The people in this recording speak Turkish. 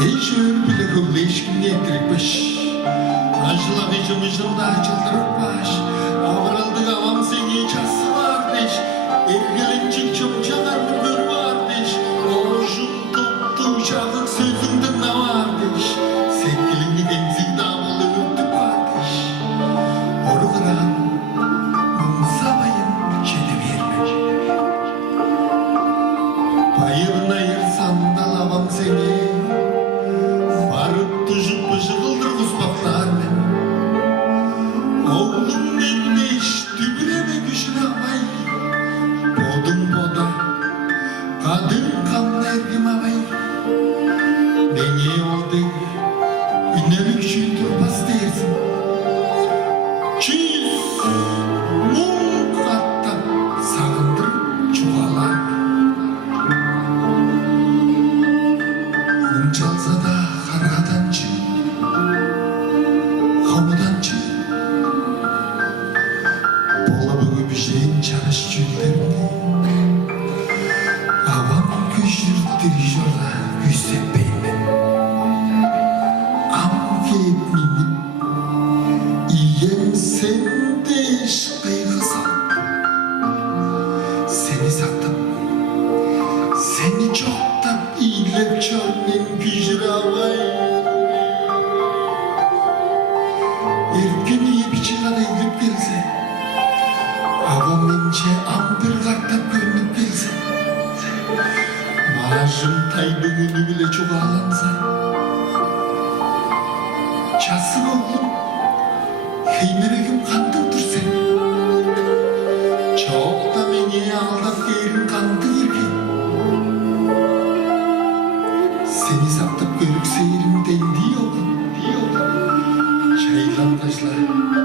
Eşör bile hıvleşkin getirikmiş. Acıla hıcımıcımda çıldırıkmış. Avarıldık avam seni çası varmış. Ergelincik çımçalarını gör varmış. Oğuşun tuttu şahık sözünde ne varmış. Sevgilini benzin davalı ürtük varmış. Oru kıran mumsabayın çene vermek. Bayır nayır sandal avam seni. Barıp tuşup pışık kıldır kuspaklar men. Oğlum mendeş tübüreme güçüne avay. Bodum boda kadın kanlı ergim avay. Beni oldu ünlülük şüldür bas dersin. Çiz mum katta sağındır çuvalar. Mum çalsa da karadan çı, kamudan çı. Bola bugü bir şeyin çarış çöllerinde. Avam köşürttür jorda güzsepeyim ben. Am keyip minim, iyem sende iş kaygısal. Seni sattım, seni çoktan iyilep çörmen pijravay. Erkin iyi bir çıkada gidip gelse, avam bence ampir kartap görünüp gelse, maaşım taybığını bile çok ağlansa, çasın oğlum, heymeregim kandıktır seni. Çok da beni aldap yerin kandı yerken, seni saptıp görük seyirimden diyor. Çaylan taşlar.